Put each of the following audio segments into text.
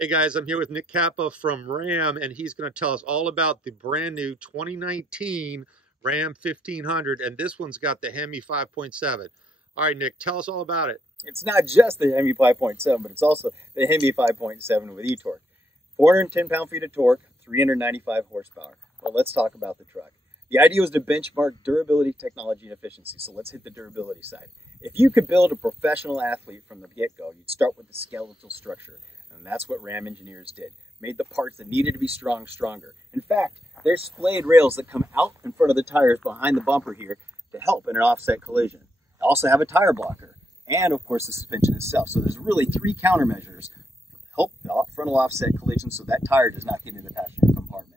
Hey guys, I'm here with Nick Cappa from Ram, and he's going to tell us all about the brand new 2019 Ram 1500, and this one's got the HEMI 5.7. All right, Nick, tell us all about it. It's not just the HEMI 5.7, but it's also the HEMI 5.7 with eTorque. 410 pound-feet of torque, 395 horsepower. Well, let's talk about the truck. The idea was to benchmark durability, technology, and efficiency, so let's hit the durability side. If you could build a professional athlete from the get-go, you'd start with the skeletal structure. And that's what Ram engineers did. Made the parts that needed to be strong stronger. In fact, there's splayed rails that come out in front of the tires behind the bumper here to help in an offset collision. They also have a tire blocker and, of course, the suspension itself. So there's really three countermeasures to help the frontal offset collision so that tire does not get into the passenger compartment.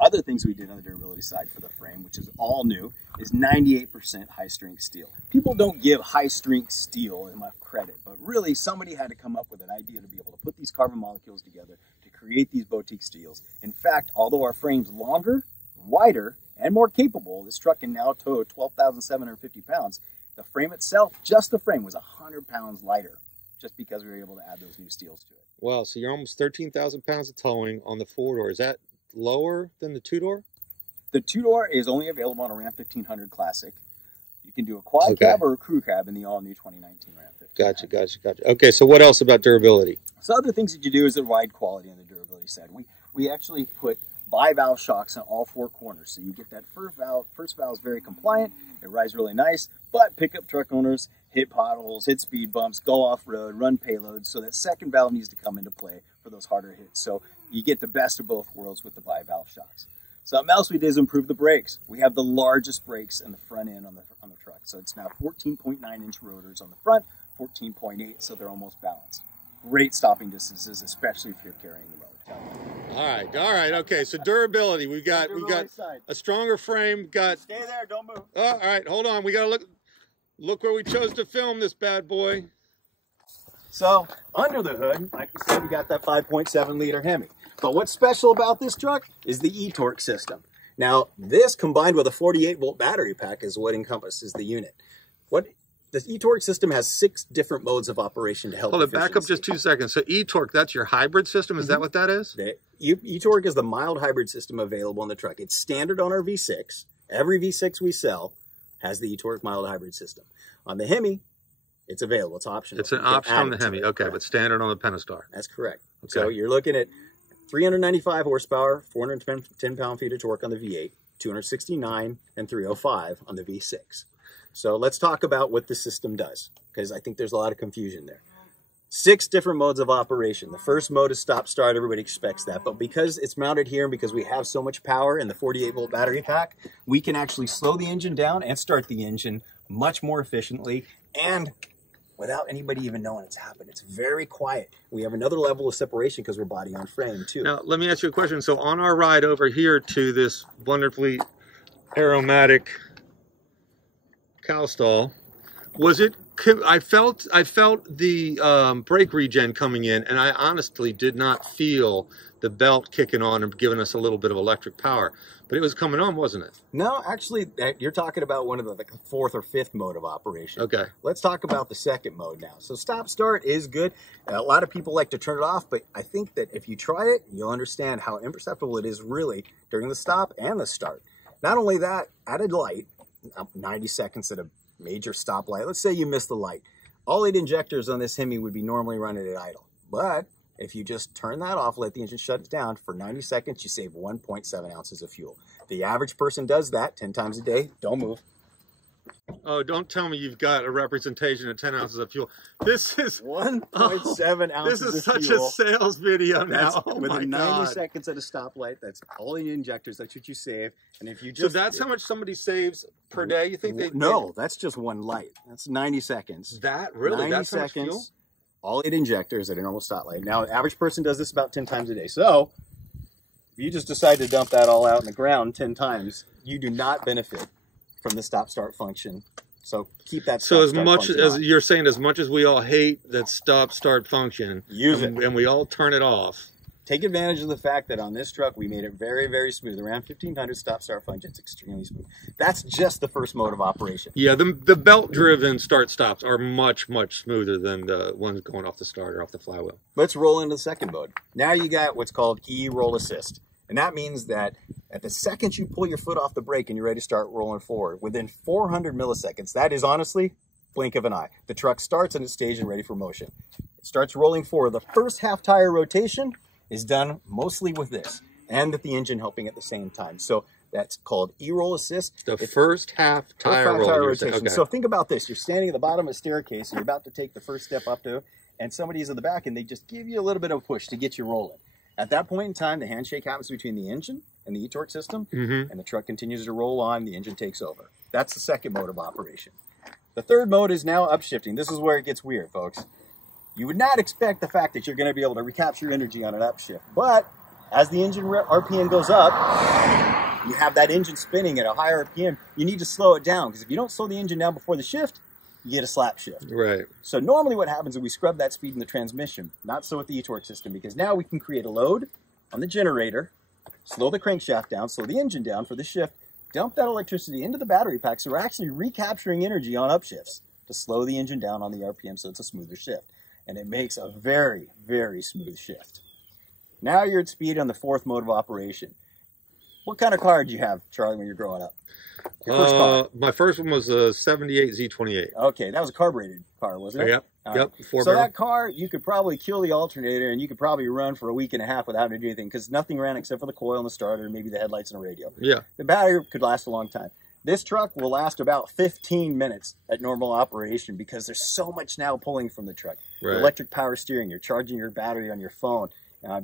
Other things we did on the durability side for the frame, which is all new, is 98% high-strength steel. People don't give high-strength steel enough credit, but really somebody had to come up with an idea to be able to put these carbon molecules together to create these boutique steels. In fact, although our frame's longer, wider, and more capable, this truck can now tow 12,750 pounds, the frame itself, just the frame, was 100 pounds lighter, just because we were able to add those new steels to it. Wow, so you're almost 13,000 pounds of towing on the four-door. Is that lower than the two-door? The two-door is only available on a Ram 1500 Classic. You can do a quad cab or a crew cab in the all-new 2019 Ram 1500. Gotcha. Okay, so what else about durability? So other things that you do is the ride quality on the durability side. We actually put bi-valve shocks on all four corners. So you get that first valve is very compliant. It rides really nice, but pickup truck owners hit potholes, hit speed bumps, go off-road, run payloads. So that second valve needs to come into play for those harder hits. So you get the best of both worlds with the bi-valve shocks. Something else we did is improve the brakes. We have the largest brakes in the front end on the truck. So it's now 14.9-inch rotors on the front, 14.8, so they're almost balanced. Great stopping distances, especially if you're carrying the load. All right, okay, so durability. We've got a stronger frame, Stay there, don't move. Oh, all right, hold on. We gotta look where we chose to film this bad boy. So under the hood, like you said, we got that 5.7 liter Hemi. But what's special about this truck is the eTorque system. Now, this combined with a 48-volt battery pack is what encompasses the unit. The eTorque system has 6 different modes of operation to help. Hold it, back up just 2 seconds. So eTorque, that's your hybrid system? Is that what that is? eTorque is the mild hybrid system available on the truck. It's standard on our V6. Every V6 we sell has the eTorque mild hybrid system. On the Hemi, it's available. It's optional. It's an option on the Hemi, okay, but standard on the Pentastar. That's correct. Okay. So you're looking at 395 horsepower, 410 pound-feet of torque on the V8, 269 and 305 on the V6. So let's talk about what the system does, because I think there's a lot of confusion there. 6 different modes of operation. The first mode is stop-start. Everybody expects that. But because it's mounted here and because we have so much power in the 48-volt battery pack, we can actually slow the engine down and start the engine much more efficiently and without anybody even knowing it's happened. It's very quiet. We have another level of separation because we're body on frame too. Now, let me ask you a question. So on our ride over here to this wonderfully aromatic cow stall, was it, I felt the brake regen coming in, and I honestly did not feel the belt kicking on and giving us a little bit of electric power. But it was coming on, wasn't it? No, actually, you're talking about one of the 4th or 5th mode of operation. Okay. Let's talk about the 2nd mode now. So stop-start is good. A lot of people like to turn it off, but I think that if you try it, you'll understand how imperceptible it is really during the stop and the start. Not only that, at a light, 90 seconds at a major stoplight, let's say you miss the light. All 8 injectors on this Hemi would be normally running at idle. But if you just turn that off, let the engine shut it down, for 90 seconds, you save 1.7 ounces of fuel. The average person does that 10 times a day. Don't move. Oh, don't tell me you've got a representation of 10 ounces of fuel. This is 1.7 ounces This is of such fuel. a sales video now. That's, oh within my 90 God. seconds at a stoplight, that's all the injectors. That's what you save. And if you just, so that's how much somebody saves per day? You think they? No, that's just one light. That's 90 seconds. That really? 90 that's seconds. How much fuel? All 8 injectors at a normal stoplight. Now, the average person does this about 10 times a day. So, if you just decide to dump that all out in the ground 10 times, you do not benefit from the stop-start function. So, keep that So, as much as on. you're saying, as much as we all hate that stop-start function, use it. And we all turn it off. take advantage of the fact that on this truck, we made it very, very smooth. Around 1500 stop-start function, it's extremely smooth. That's just the first mode of operation. Yeah, the belt-driven start-stops are much, much smoother than the ones going off the starter, off the flywheel. Let's roll into the second mode. Now you got what's called E-roll assist. And that means that at the second you pull your foot off the brake and you're ready to start rolling forward, within 400 milliseconds, that is honestly blink of an eye. The truck starts and it's staged and ready for motion. It starts rolling forward. The first half tire rotation is done mostly with this, and with the engine helping at the same time. So that's called E-roll assist. The first half tire rotation. Okay. So think about this. You're standing at the bottom of a staircase and you're about to take the first step up to, and somebody's in the back and they just give you a little bit of a push to get you rolling. At that point in time, the handshake happens between the engine and the eTorque system, and the truck continues to roll on, the engine takes over. That's the second mode of operation. The third mode is now upshifting. This is where it gets weird, folks. You would not expect the fact that you're going to be able to recapture energy on an upshift, but as the engine RPM goes up, you have that engine spinning at a higher RPM. You need to slow it down, because if you don't slow the engine down before the shift, you get a slap shift. Right. So normally what happens is we scrub that speed in the transmission. Not so with the eTorque system, because now we can create a load on the generator, slow the crankshaft down, slow the engine down for the shift, dump that electricity into the battery pack, so we're actually recapturing energy on upshifts to slow the engine down on the RPM so it's a smoother shift. And it makes a very, very smooth shift. Now you're at speed on the fourth mode of operation. What kind of car did you have, Charlie, when you were growing up? Your first car? My first one was a 78 Z28. Okay, that was a carbureted car, wasn't it? Yep, yep. So that car, you could probably kill the alternator and you could probably run for a week and a half without having to do anything, because nothing ran except for the coil and the starter, maybe the headlights and the radio. Yeah. The battery could last a long time. This truck will last about 15 minutes at normal operation, because there's so much now pulling from the truck. Right. Electric power steering, you're charging your battery on your phone.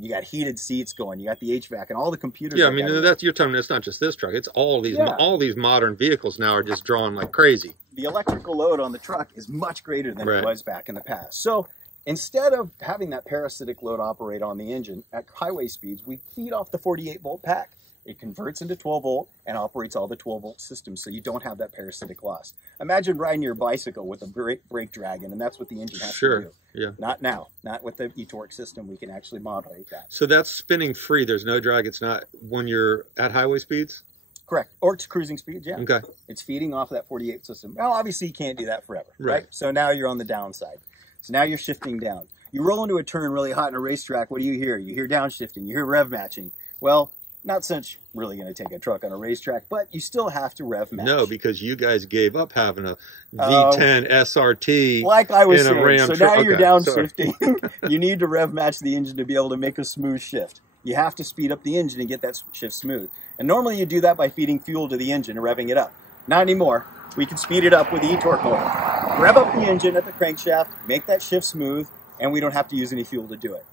You got heated seats going. You got the HVAC and all the computers. Yeah, I mean, you're telling me it's not just this truck. It's all these modern vehicles now are just drawn like crazy. The electrical load on the truck is much greater than it was back in the past. So instead of having that parasitic load operate on the engine at highway speeds, we feed off the 48-volt pack. It converts into 12-volt and operates all the 12-volt systems, so you don't have that parasitic loss. Imagine riding your bicycle with a brake dragon, and that's what the engine has to do. Yeah. Not now. Not with the eTorque system. We can actually moderate that. So that's spinning free. There's no drag. It's not when you're at highway speeds? Correct. Or it's cruising speeds, yeah. Okay. It's feeding off that 48 system. Well, obviously, you can't do that forever, right? So now you're on the downside. So now you're shifting down. You roll into a turn really hot in a racetrack. What do you hear? You hear downshifting. You hear rev matching. Well, not such really going to take a truck on a racetrack, but you still have to rev match. No, because you guys gave up having a V10 SRT like I was saying. Ram so now you're downshifting. You need to rev match the engine to be able to make a smooth shift. You have to speed up the engine and get that shift smooth. And normally you do that by feeding fuel to the engine and revving it up. Not anymore. We can speed it up with the eTorque motor. Rev up the engine at the crankshaft, make that shift smooth, and we don't have to use any fuel to do it.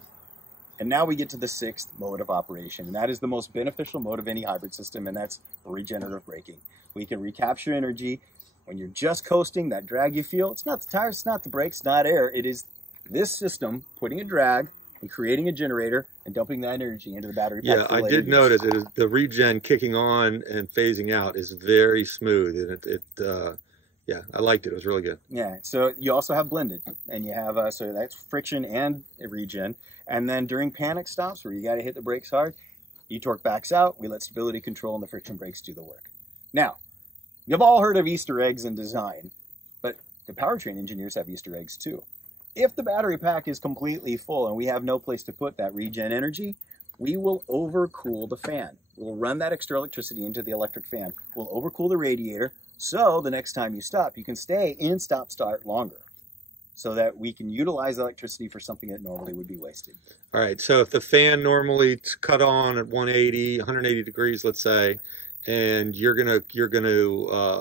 And now we get to the sixth mode of operation, and that is the most beneficial mode of any hybrid system, and that's regenerative braking. We can recapture energy. When you're just coasting, that drag you feel, it's not the tires, it's not the brakes, it's not air. It is this system putting a drag and creating a generator and dumping that energy into the battery pack. Yeah, I did notice it. The regen kicking on and phasing out is very smooth, and yeah, I liked it. It was really good. Yeah, so you also have blended, and you have, so that's friction and regen. And then during panic stops where you got to hit the brakes hard, eTorque backs out, we let stability control and the friction brakes do the work. Now, you've all heard of Easter eggs in design, but the powertrain engineers have Easter eggs too. If the battery pack is completely full and we have no place to put that regen energy, we will overcool the fan. We'll run that extra electricity into the electric fan. We'll overcool the radiator, so the next time you stop, you can stay in stop-start longer, so that we can utilize electricity for something that normally would be wasted. All right, so if the fan normally it's cut on at 180 degrees, let's say, and you're gonna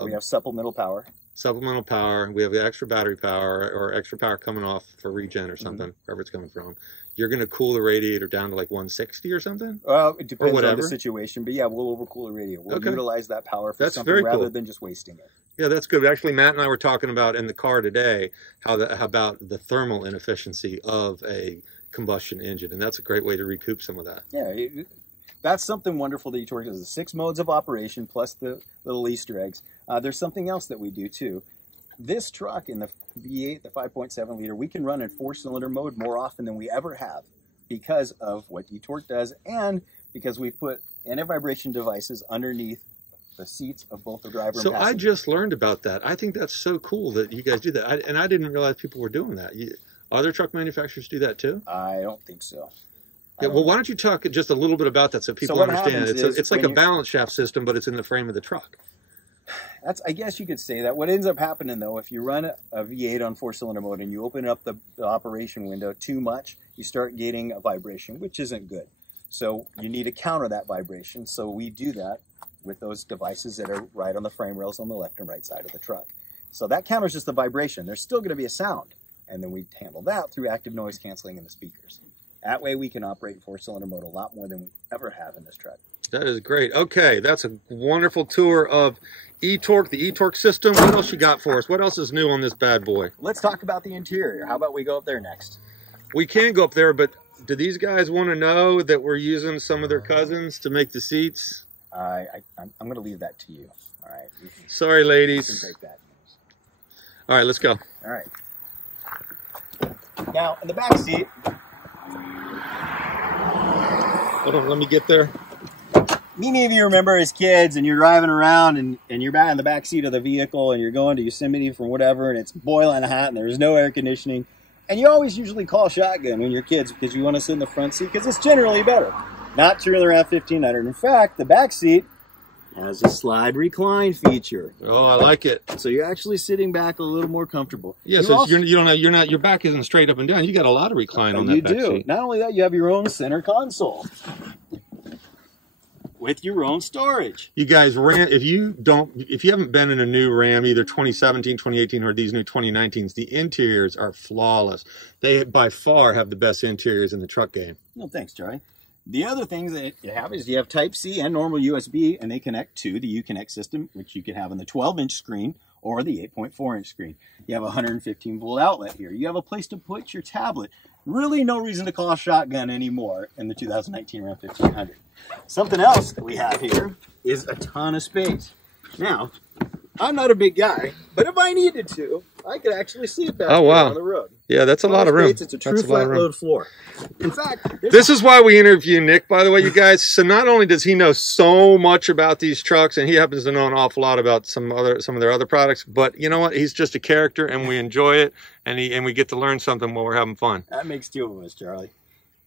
we have supplemental power. Supplemental power. We have the extra battery power or extra power coming off for regen or something, wherever it's coming from. You're going to cool the radiator down to like 160 or something? Well, it depends on the situation, but yeah, we'll overcool the radiator. We'll utilize that power for something rather than just wasting it. Yeah, that's good. Actually, Matt and I were talking about in the car today how about the thermal inefficiency of a combustion engine, and that's a great way to recoup some of that. Yeah, that's something wonderful that eTorque does. The 6 modes of operation plus the little Easter eggs. There's something else that we do too. This truck in the V8, the 5.7 liter, we can run in 4-cylinder mode more often than we ever have. because of what eTorque does, and because we put anti-vibration devices underneath the seats of both the driver and passenger. I just learned about that. I think that's so cool that you guys do that. And I didn't realize people were doing that. Other truck manufacturers do that too? I don't think so. Yeah, well, why don't you talk just a little bit about that so people understand it? It's like a balance shaft system, but it's in the frame of the truck. I guess you could say that. What ends up happening, though, if you run a V8 on 4-cylinder mode and you open up the operation window too much, you start getting a vibration, which isn't good. So you need to counter that vibration. So we do that with those devices that are right on the frame rails on the left and right side of the truck. So that counters just the vibration. There's still going to be a sound. And then we handle that through active noise canceling in the speakers. That way we can operate in 4-cylinder mode a lot more than we ever have in this truck. That is great. Okay, that's a wonderful tour of eTorque, the eTorque system. What else you got for us? What else is new on this bad boy? Let's talk about the interior. How about we go up there next? We can go up there, but do these guys want to know that we're using some of their cousins to make the seats? I'm going to leave that to you. All right. Sorry, ladies. We can break that news. All right, let's go. All right. Now, in the back seat. Hold on, let me get there. Many of you remember as kids and you're driving around and you're back in the back seat of the vehicle and you're going to Yosemite from whatever and it's boiling hot and there's no air conditioning. And you always usually call shotgun when you're kids because you want to sit in the front seat because it's generally better. Not true in the Ram 1500. In fact, the back seat has a slide recline feature. Oh, I like it. So you're actually sitting back a little more comfortable. Yeah, so your back isn't straight up and down. You got a lot of recline on that back seat. You do. Not only that, you have your own center console with your own storage. You guys, if you haven't been in a new Ram, either 2017, 2018, or these new 2019s, the interiors are flawless. They by far have the best interiors in the truck game. No, thanks, Charlie. The other things that you have is you have Type-C and normal USB, and they connect to the Uconnect system, which you can have on the 12-inch screen or the 8.4-inch screen. You have a 115-volt outlet here. You have a place to put your tablet. Really no reason to call a shotgun anymore in the 2019 Ram 1500. Something else that we have here is a ton of space. Now, I'm not a big guy, but if I needed to, I could actually sleep back on the road. Yeah, that's a lot of room. It's a true flat load floor. In fact, this is why we interview Nick, by the way, you guys. So not only does he know so much about these trucks, and he happens to know an awful lot about some of their other products, but you know what? He's just a character, and we enjoy it, and we get to learn something while we're having fun. That makes two of us, Charlie.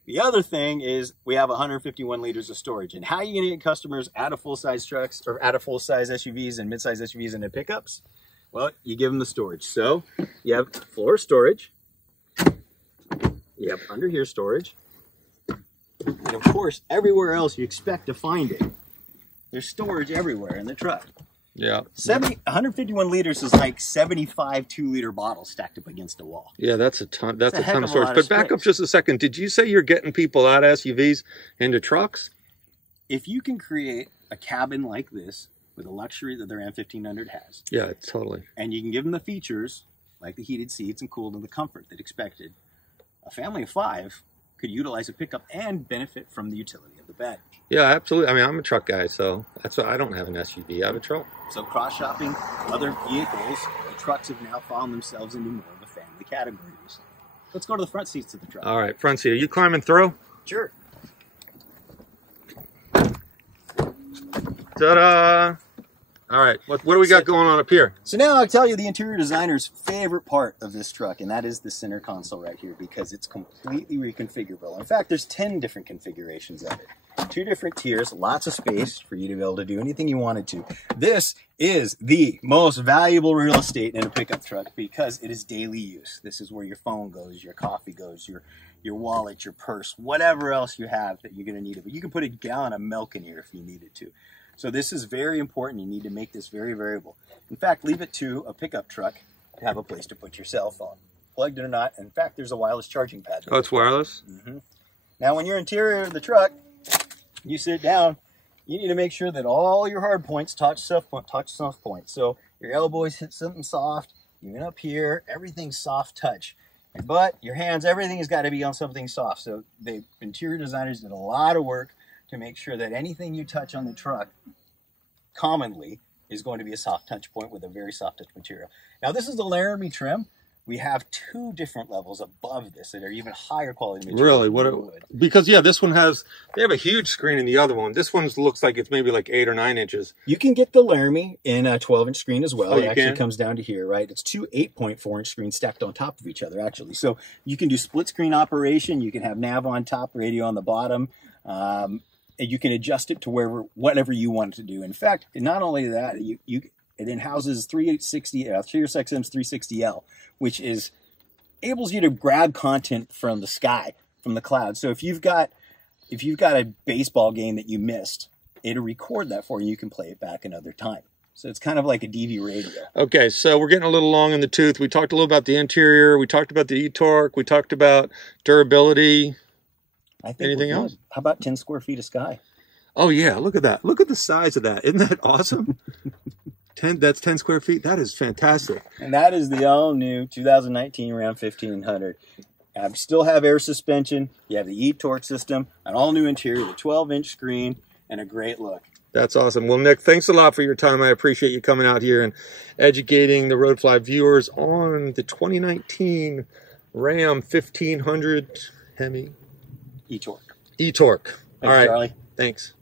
The other thing is we have 151 liters of storage. And how are you going to get customers out of full-size trucks or out of full-size SUVs and mid-size SUVs into pickups? Well, you give them the storage. So you have floor storage. You have under here storage. And of course, everywhere else you expect to find it. There's storage everywhere in the truck. Yeah. 151 liters is like 75 2-liter bottles stacked up against a wall. Yeah, that's a ton. That's a ton of storage. But back up just a second. Did you say you're getting people out of SUVs into trucks? If you can create a cabin like this with the luxury that the Ram 1500 has. Yeah, totally. And you can give them the features like the heated seats and cooled and the comfort that expected. A family of 5 could utilize a pickup and benefit from the utility of the bed. Yeah, absolutely. I mean, I'm a truck guy, so that's why I don't have an SUV. I have a truck. So cross-shopping other vehicles, the trucks have now found themselves into more of a family category recently. Let's go to the front seats of the truck. All right, front seat. Are you climbing through? Sure. Ta-da! All right, what do we got going on up here? So now I'll tell you the interior designer's favorite part of this truck, and that is the center console right here, because it's completely reconfigurable. In fact, there's 10 different configurations of it. 2 different tiers, lots of space for you to be able to do anything you wanted to. This is the most valuable real estate in a pickup truck because it is daily use. This is where your phone goes, your coffee goes, your wallet, your purse, whatever else you have that you're going to need it. But you can put a gallon of milk in here if you needed to. So this is very important. You need to make this very variable. In fact, leave it to a pickup truck to have a place to put your cell phone, plugged in or not. In fact, there's a wireless charging pad. Oh, it's wireless? Mm-hmm. Now, when you're interior of the truck, you sit down, you need to make sure that all your hard points touch soft points. So your elbows hit something soft, even up here, everything's soft touch. Your butt, your hands, everything has got to be on something soft. So the interior designers did a lot of work to make sure that anything you touch on the truck commonly is going to be a soft touch point with a very soft touch material. Now this is the Laramie Trim. we have 2 different levels above this that are even higher quality material. Really? Because yeah, this one they have a huge screen in the other one. This one looks like it's maybe like 8 or 9 inches. You can get the Laramie in a 12-inch screen as well. Oh, it actually comes down to here, right? It's 2 8.4-inch screens stacked on top of each other, actually. So you can do split screen operation. You can have nav on top, radio on the bottom. And you can adjust it to whatever you want it to do. In fact, not only that, it then houses 360 SiriusXM's 360L, which enables you to grab content from the sky, from the cloud. So if you've got a baseball game that you missed, it'll record that for you. You can play it back another time. So it's kind of like a DV radio. Okay, so we're getting a little long in the tooth. We talked a little about the interior. We talked about the eTorque. We talked about durability. Anything else? How about 10 square feet of sky? Oh yeah, look at that. Look at the size of that. Isn't that awesome? That's 10 square feet. That is fantastic. And that is the all-new 2019 Ram 1500. Still have air suspension. You have the eTorque system, an all-new interior, the 12-inch screen, and a great look. That's awesome. Well, Nick, thanks a lot for your time. I appreciate you coming out here and educating the Roadfly viewers on the 2019 Ram 1500 HEMI eTorque. eTorque. All right. Charlie. Thanks.